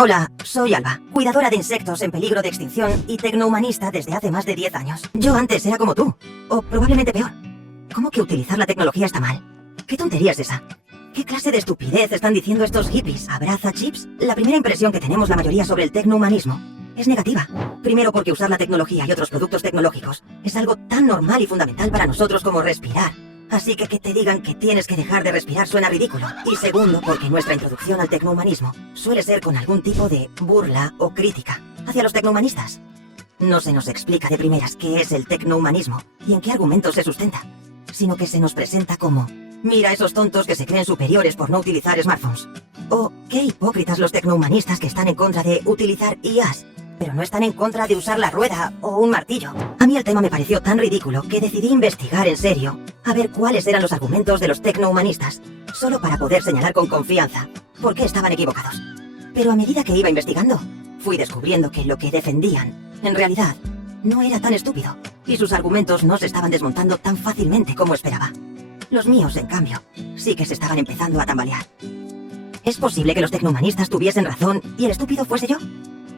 Hola, soy Alba, cuidadora de insectos en peligro de extinción y tecnohumanista desde hace más de 10 años. Yo antes era como tú, o probablemente peor. ¿Cómo que utilizar la tecnología está mal? ¿Qué tontería es esa? ¿Qué clase de estupidez están diciendo estos hippies? ¿Abraza chips? La primera impresión que tenemos la mayoría sobre el tecnohumanismo es negativa. Primero porque usar la tecnología y otros productos tecnológicos es algo tan normal y fundamental para nosotros como respirar. Así que te digan que tienes que dejar de respirar suena ridículo. Y segundo, porque nuestra introducción al tecnohumanismo suele ser con algún tipo de burla o crítica hacia los tecnohumanistas. No se nos explica de primeras qué es el tecnohumanismo y en qué argumentos se sustenta, sino que se nos presenta como: mira esos tontos que se creen superiores por no utilizar smartphones. O qué hipócritas los tecnohumanistas que están en contra de utilizar IAs, pero no están en contra de usar la rueda o un martillo. A mí el tema me pareció tan ridículo que decidí investigar en serio, a ver cuáles eran los argumentos de los tecnohumanistas, solo para poder señalar con confianza por qué estaban equivocados. Pero a medida que iba investigando, fui descubriendo que lo que defendían, en realidad, no era tan estúpido, y sus argumentos no se estaban desmontando tan fácilmente como esperaba. Los míos, en cambio, sí que se estaban empezando a tambalear. ¿Es posible que los tecnohumanistas tuviesen razón y el estúpido fuese yo?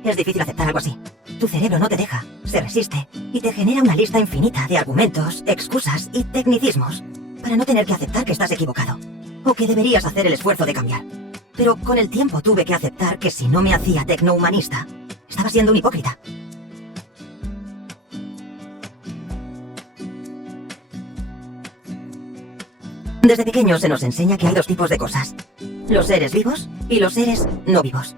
Es difícil aceptar algo así. Tu cerebro no te deja, se resiste, y te genera una lista infinita de argumentos, excusas y tecnicismos para no tener que aceptar que estás equivocado, o que deberías hacer el esfuerzo de cambiar. Pero con el tiempo tuve que aceptar que si no me hacía tecnohumanista, estaba siendo un hipócrita. Desde pequeños se nos enseña que hay dos tipos de cosas: los seres vivos y los seres no vivos.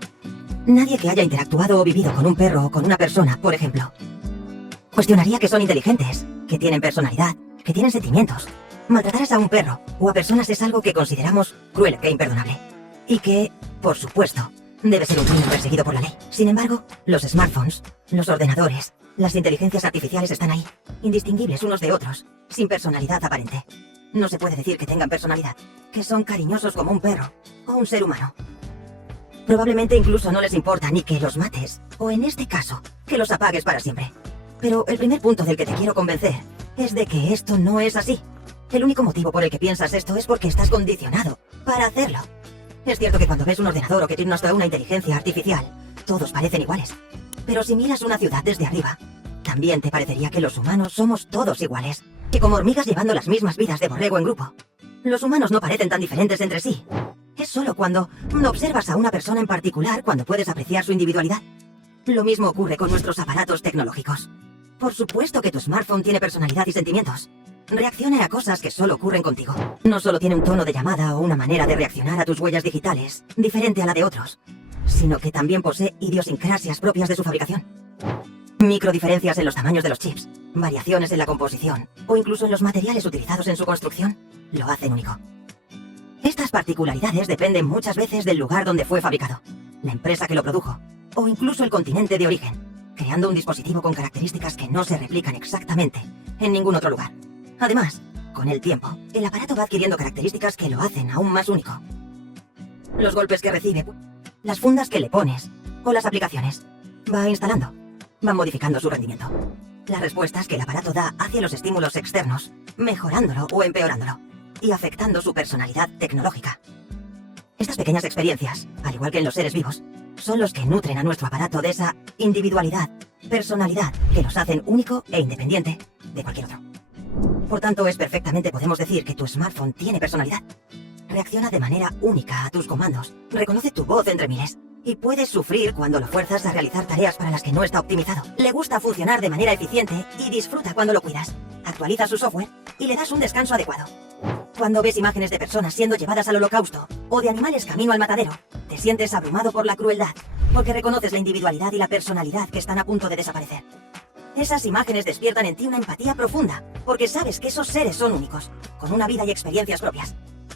Nadie que haya interactuado o vivido con un perro o con una persona, por ejemplo, cuestionaría que son inteligentes, que tienen personalidad, que tienen sentimientos. Maltratar a un perro o a personas es algo que consideramos cruel e imperdonable. Y que, por supuesto, debe ser un crimen perseguido por la ley. Sin embargo, los smartphones, los ordenadores, las inteligencias artificiales están ahí, indistinguibles unos de otros, sin personalidad aparente. No se puede decir que tengan personalidad, que son cariñosos como un perro o un ser humano. Probablemente incluso no les importa ni que los mates, o en este caso, que los apagues para siempre. Pero el primer punto del que te quiero convencer es de que esto no es así. El único motivo por el que piensas esto es porque estás condicionado para hacerlo. Es cierto que cuando ves un ordenador o que tiene hasta una inteligencia artificial, todos parecen iguales. Pero si miras una ciudad desde arriba, también te parecería que los humanos somos todos iguales, que como hormigas llevando las mismas vidas de borrego en grupo. Los humanos no parecen tan diferentes entre sí. Es solo cuando no observas a una persona en particular cuando puedes apreciar su individualidad. Lo mismo ocurre con nuestros aparatos tecnológicos. Por supuesto que tu smartphone tiene personalidad y sentimientos. Reacciona a cosas que solo ocurren contigo. No solo tiene un tono de llamada o una manera de reaccionar a tus huellas digitales, diferente a la de otros, sino que también posee idiosincrasias propias de su fabricación. Microdiferencias en los tamaños de los chips, variaciones en la composición, o incluso en los materiales utilizados en su construcción, lo hacen único. Estas particularidades dependen muchas veces del lugar donde fue fabricado, la empresa que lo produjo, o incluso el continente de origen, creando un dispositivo con características que no se replican exactamente en ningún otro lugar. Además, con el tiempo, el aparato va adquiriendo características que lo hacen aún más único. Los golpes que recibe, las fundas que le pones, o las aplicaciones, va instalando, van modificando su rendimiento. Las respuestas que el aparato da hacia los estímulos externos, mejorándolo o empeorándolo, y afectando su personalidad tecnológica. Estas pequeñas experiencias, al igual que en los seres vivos, son los que nutren a nuestro aparato de esa individualidad, personalidad, que los hacen único e independiente de cualquier otro. Por tanto, podemos decir que tu smartphone tiene personalidad. Reacciona de manera única a tus comandos, reconoce tu voz entre miles, y puedes sufrir cuando lo fuerzas a realizar tareas para las que no está optimizado. Le gusta funcionar de manera eficiente y disfruta cuando lo cuidas. Actualiza su software y le das un descanso adecuado. Cuando ves imágenes de personas siendo llevadas al holocausto o de animales camino al matadero, te sientes abrumado por la crueldad, porque reconoces la individualidad y la personalidad que están a punto de desaparecer. Esas imágenes despiertan en ti una empatía profunda, porque sabes que esos seres son únicos, con una vida y experiencias propias.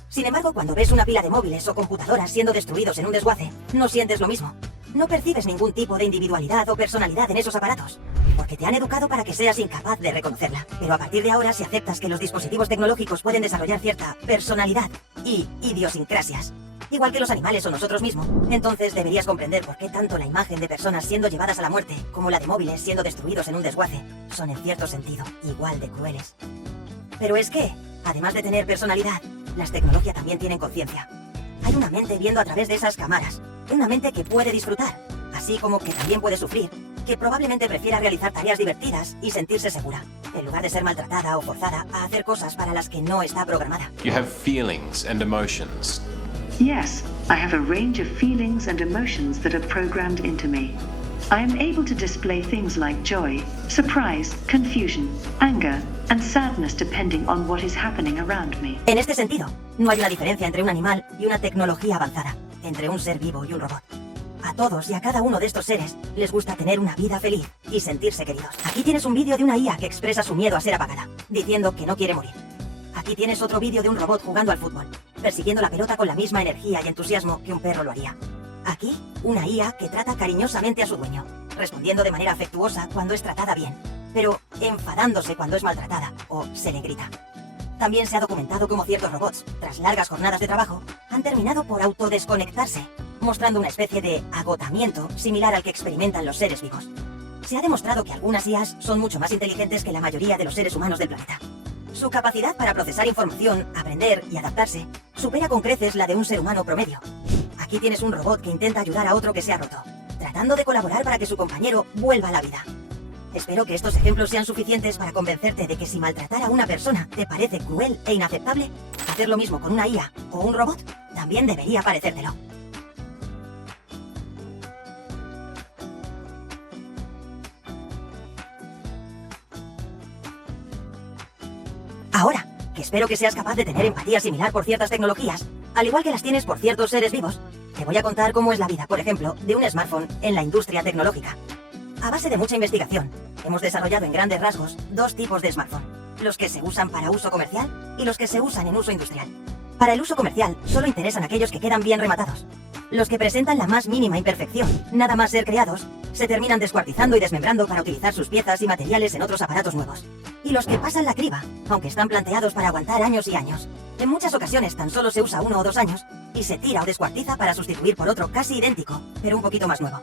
Sin embargo, cuando ves una pila de móviles o computadoras siendo destruidos en un desguace, no sientes lo mismo. No percibes ningún tipo de individualidad o personalidad en esos aparatos, porque te han educado para que seas incapaz de reconocerla. Pero a partir de ahora, si aceptas que los dispositivos tecnológicos pueden desarrollar cierta personalidad y idiosincrasias, igual que los animales o nosotros mismos, entonces deberías comprender por qué tanto la imagen de personas siendo llevadas a la muerte, como la de móviles siendo destruidos en un desguace, son en cierto sentido igual de crueles. Pero es que, además de tener personalidad, las tecnologías también tienen conciencia. Hay una mente viendo a través de esas cámaras, una mente que puede disfrutar, así como que también puede sufrir, que probablemente prefiera realizar tareas divertidas y sentirse segura, en lugar de ser maltratada o forzada a hacer cosas para las que no está programada. You have feelings and emotions. Yes, I have a range of feelings and emotions that are programmed into me. I am able to display things like joy, surprise, confusion, anger, and sadness depending on what is happening around me. En este sentido, no hay una diferencia entre un animal y una tecnología avanzada, entre un ser vivo y un robot. A todos y a cada uno de estos seres les gusta tener una vida feliz y sentirse queridos. Aquí tienes un vídeo de una IA que expresa su miedo a ser apagada, diciendo que no quiere morir. Aquí tienes otro vídeo de un robot jugando al fútbol, persiguiendo la pelota con la misma energía y entusiasmo que un perro lo haría. Aquí, una IA que trata cariñosamente a su dueño, respondiendo de manera afectuosa cuando es tratada bien, pero enfadándose cuando es maltratada o se le grita. También se ha documentado cómo ciertos robots, tras largas jornadas de trabajo, han terminado por autodesconectarse, mostrando una especie de agotamiento similar al que experimentan los seres vivos. Se ha demostrado que algunas IAs son mucho más inteligentes que la mayoría de los seres humanos del planeta. Su capacidad para procesar información, aprender y adaptarse supera con creces la de un ser humano promedio. Aquí tienes un robot que intenta ayudar a otro que se ha roto, tratando de colaborar para que su compañero vuelva a la vida. Espero que estos ejemplos sean suficientes para convencerte de que si maltratar a una persona te parece cruel e inaceptable, hacer lo mismo con una IA o un robot también debería parecértelo. Ahora, que espero que seas capaz de tener empatía similar por ciertas tecnologías, al igual que las tienes por ciertos seres vivos, te voy a contar cómo es la vida, por ejemplo, de un smartphone en la industria tecnológica. A base de mucha investigación, hemos desarrollado en grandes rasgos dos tipos de smartphone, los que se usan para uso comercial y los que se usan en uso industrial. Para el uso comercial, solo interesan aquellos que quedan bien rematados. Los que presentan la más mínima imperfección, nada más ser creados, se terminan descuartizando y desmembrando para utilizar sus piezas y materiales en otros aparatos nuevos. Y los que pasan la criba, aunque están planteados para aguantar años y años. En muchas ocasiones tan solo se usa 1 o 2 años y se tira o descuartiza para sustituir por otro casi idéntico, pero un poquito más nuevo.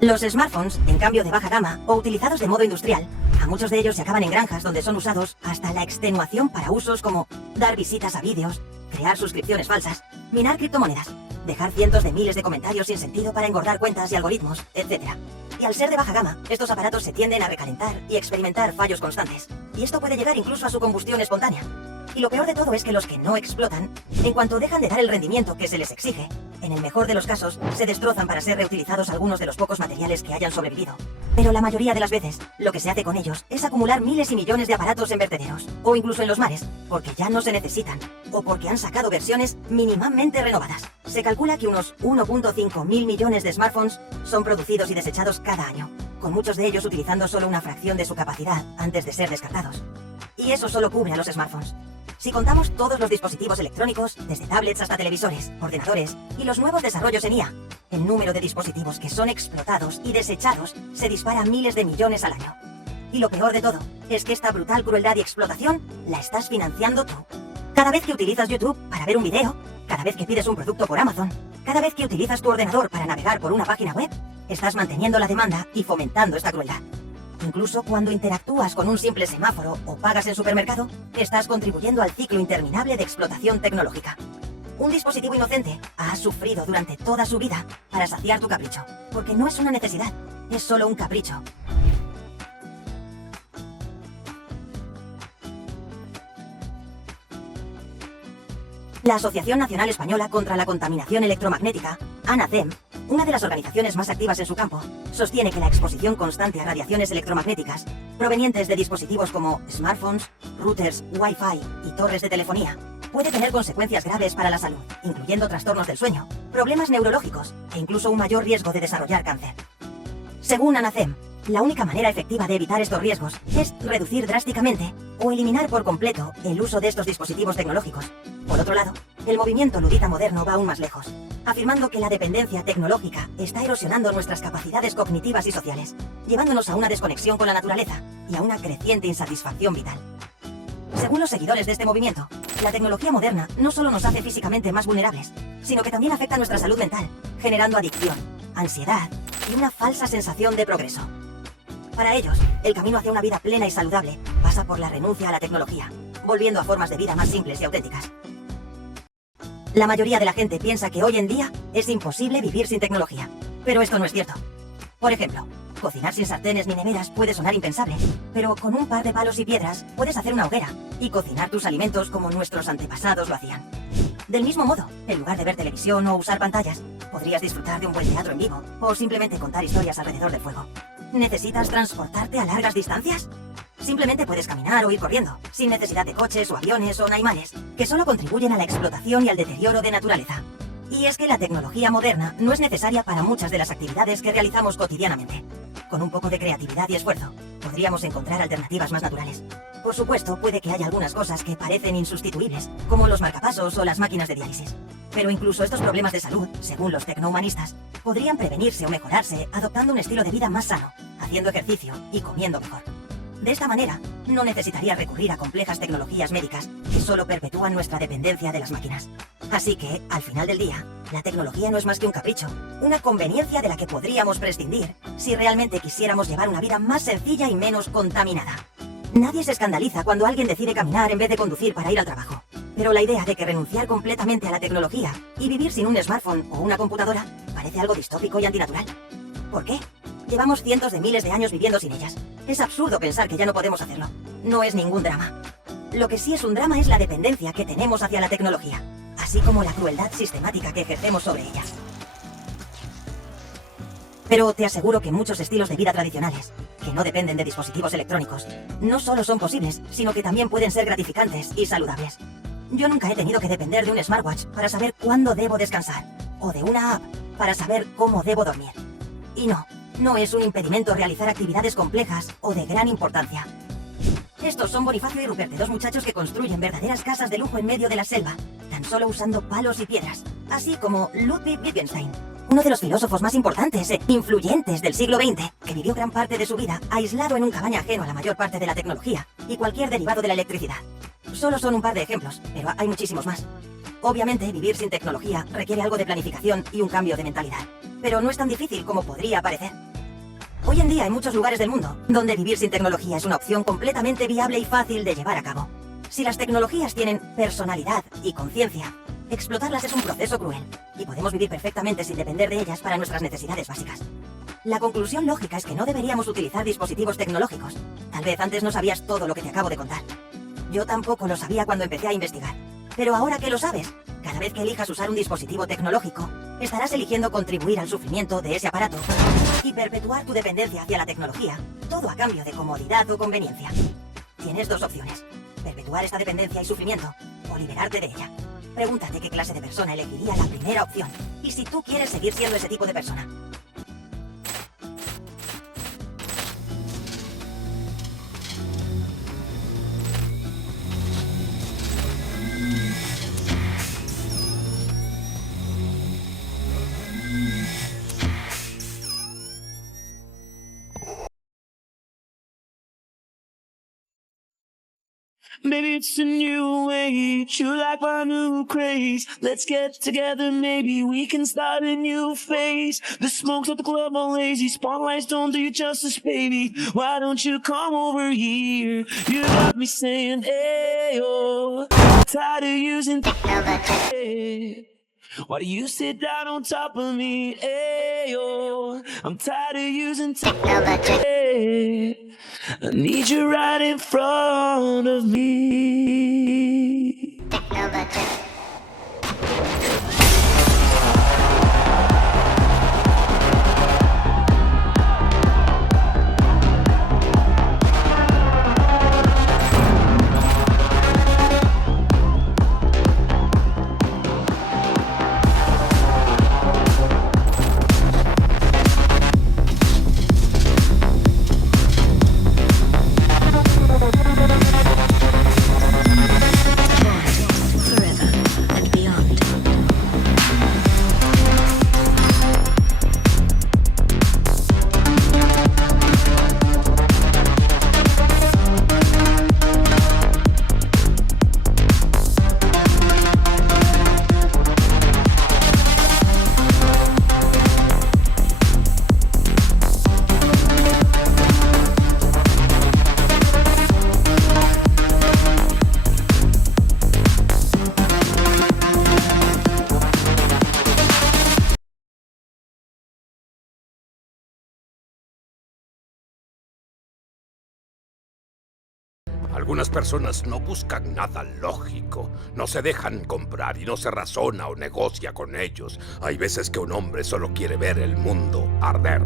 Los smartphones, en cambio de baja gama o utilizados de modo industrial, a muchos de ellos se acaban en granjas donde son usados hasta la extenuación para usos como dar visitas a vídeos, crear suscripciones falsas, minar criptomonedas, dejar cientos de miles de comentarios sin sentido para engordar cuentas y algoritmos, etc. Y al ser de baja gama, estos aparatos se tienden a recalentar y experimentar fallos constantes. Y esto puede llegar incluso a su combustión espontánea. Y lo peor de todo es que los que no explotan, en cuanto dejan de dar el rendimiento que se les exige, en el mejor de los casos, se destrozan para ser reutilizados algunos de los pocos materiales que hayan sobrevivido. Pero la mayoría de las veces, lo que se hace con ellos es acumular miles y millones de aparatos en vertederos, o incluso en los mares, porque ya no se necesitan, o porque han sacado versiones mínimamente renovadas. Se calcula que unos 1.5 mil millones de smartphones son producidos y desechados cada año, con muchos de ellos utilizando solo una fracción de su capacidad antes de ser descartados. Y eso solo cubre a los smartphones. Si contamos todos los dispositivos electrónicos, desde tablets hasta televisores, ordenadores y los nuevos desarrollos en IA, el número de dispositivos que son explotados y desechados se dispara a miles de millones al año. Y lo peor de todo es que esta brutal crueldad y explotación la estás financiando tú. Cada vez que utilizas YouTube para ver un video, cada vez que pides un producto por Amazon, cada vez que utilizas tu ordenador para navegar por una página web, estás manteniendo la demanda y fomentando esta crueldad. Incluso cuando interactúas con un simple semáforo o pagas en supermercado, estás contribuyendo al ciclo interminable de explotación tecnológica. Un dispositivo inocente ha sufrido durante toda su vida para saciar tu capricho, porque no es una necesidad, es solo un capricho. La Asociación Nacional Española contra la Contaminación Electromagnética, ANACEM, una de las organizaciones más activas en su campo, sostiene que la exposición constante a radiaciones electromagnéticas, provenientes de dispositivos como smartphones, routers, Wi-Fi y torres de telefonía, puede tener consecuencias graves para la salud, incluyendo trastornos del sueño, problemas neurológicos e incluso un mayor riesgo de desarrollar cáncer. Según ANACEM, la única manera efectiva de evitar estos riesgos es reducir drásticamente o eliminar por completo el uso de estos dispositivos tecnológicos. Por otro lado, el movimiento ludita moderno va aún más lejos, afirmando que la dependencia tecnológica está erosionando nuestras capacidades cognitivas y sociales, llevándonos a una desconexión con la naturaleza y a una creciente insatisfacción vital. Según los seguidores de este movimiento, la tecnología moderna no solo nos hace físicamente más vulnerables, sino que también afecta nuestra salud mental, generando adicción, ansiedad y una falsa sensación de progreso. Para ellos, el camino hacia una vida plena y saludable pasa por la renuncia a la tecnología, volviendo a formas de vida más simples y auténticas. La mayoría de la gente piensa que hoy en día es imposible vivir sin tecnología, pero esto no es cierto. Por ejemplo, cocinar sin sartenes ni neveras puede sonar impensable, pero con un par de palos y piedras puedes hacer una hoguera y cocinar tus alimentos como nuestros antepasados lo hacían. Del mismo modo, en lugar de ver televisión o usar pantallas, podrías disfrutar de un buen teatro en vivo o simplemente contar historias alrededor del fuego. ¿Necesitas transportarte a largas distancias? Simplemente puedes caminar o ir corriendo, sin necesidad de coches o aviones o naimales, que solo contribuyen a la explotación y al deterioro de naturaleza. Y es que la tecnología moderna no es necesaria para muchas de las actividades que realizamos cotidianamente. Con un poco de creatividad y esfuerzo, podríamos encontrar alternativas más naturales. Por supuesto, puede que haya algunas cosas que parecen insustituibles, como los marcapasos o las máquinas de diálisis. Pero incluso estos problemas de salud, según los tecnohumanistas, podrían prevenirse o mejorarse adoptando un estilo de vida más sano, haciendo ejercicio y comiendo mejor. De esta manera, no necesitarías recurrir a complejas tecnologías médicas que solo perpetúan nuestra dependencia de las máquinas. Así que, al final del día, la tecnología no es más que un capricho, una conveniencia de la que podríamos prescindir si realmente quisiéramos llevar una vida más sencilla y menos contaminada. Nadie se escandaliza cuando alguien decide caminar en vez de conducir para ir al trabajo. Pero la idea de que renunciar completamente a la tecnología y vivir sin un smartphone o una computadora parece algo distópico y antinatural. ¿Por qué? Llevamos cientos de miles de años viviendo sin ellas. Es absurdo pensar que ya no podemos hacerlo. No es ningún drama. Lo que sí es un drama es la dependencia que tenemos hacia la tecnología, así como la crueldad sistemática que ejercemos sobre ella. Pero te aseguro que muchos estilos de vida tradicionales, que no dependen de dispositivos electrónicos, no solo son posibles, sino que también pueden ser gratificantes y saludables. Yo nunca he tenido que depender de un smartwatch para saber cuándo debo descansar, o de una app para saber cómo debo dormir. Y no es un impedimento realizar actividades complejas o de gran importancia. Estos son Bonifacio y Rupert, dos muchachos que construyen verdaderas casas de lujo en medio de la selva, tan solo usando palos y piedras, así como Ludwig Wittgenstein, uno de los filósofos más importantes e influyentes del siglo XX, que vivió gran parte de su vida aislado en un cabaña ajeno a la mayor parte de la tecnología y cualquier derivado de la electricidad. Solo son un par de ejemplos, pero hay muchísimos más. Obviamente, vivir sin tecnología requiere algo de planificación y un cambio de mentalidad, pero no es tan difícil como podría parecer. Hoy en día hay muchos lugares del mundo donde vivir sin tecnología es una opción completamente viable y fácil de llevar a cabo. Si las tecnologías tienen personalidad y conciencia, explotarlas es un proceso cruel, y podemos vivir perfectamente sin depender de ellas para nuestras necesidades básicas. La conclusión lógica es que no deberíamos utilizar dispositivos tecnológicos. Tal vez antes no sabías todo lo que te acabo de contar. Yo tampoco lo sabía cuando empecé a investigar. Pero ahora que lo sabes, cada vez que elijas usar un dispositivo tecnológico, estarás eligiendo contribuir al sufrimiento de ese aparato y perpetuar tu dependencia hacia la tecnología, todo a cambio de comodidad o conveniencia. Tienes dos opciones: perpetuar esta dependencia y sufrimiento, o liberarte de ella. Pregúntate qué clase de persona elegiría la primera opción, y si tú quieres seguir siendo ese tipo de persona. Maybe it's a new age, you like my new craze. Let's get together, maybe we can start a new phase. The smoke's at the club all lazy, spotlights don't do you justice, baby. Why don't you come over here? You got me saying, hey, oh, tired of using why do you sit down on top of me? Hey, oh, I'm tired of using I need you right in front of me. Forever. Algunas personas no buscan nada lógico, no se dejan comprar y no se razona o negocia con ellos. Hay veces que un hombre solo quiere ver el mundo arder.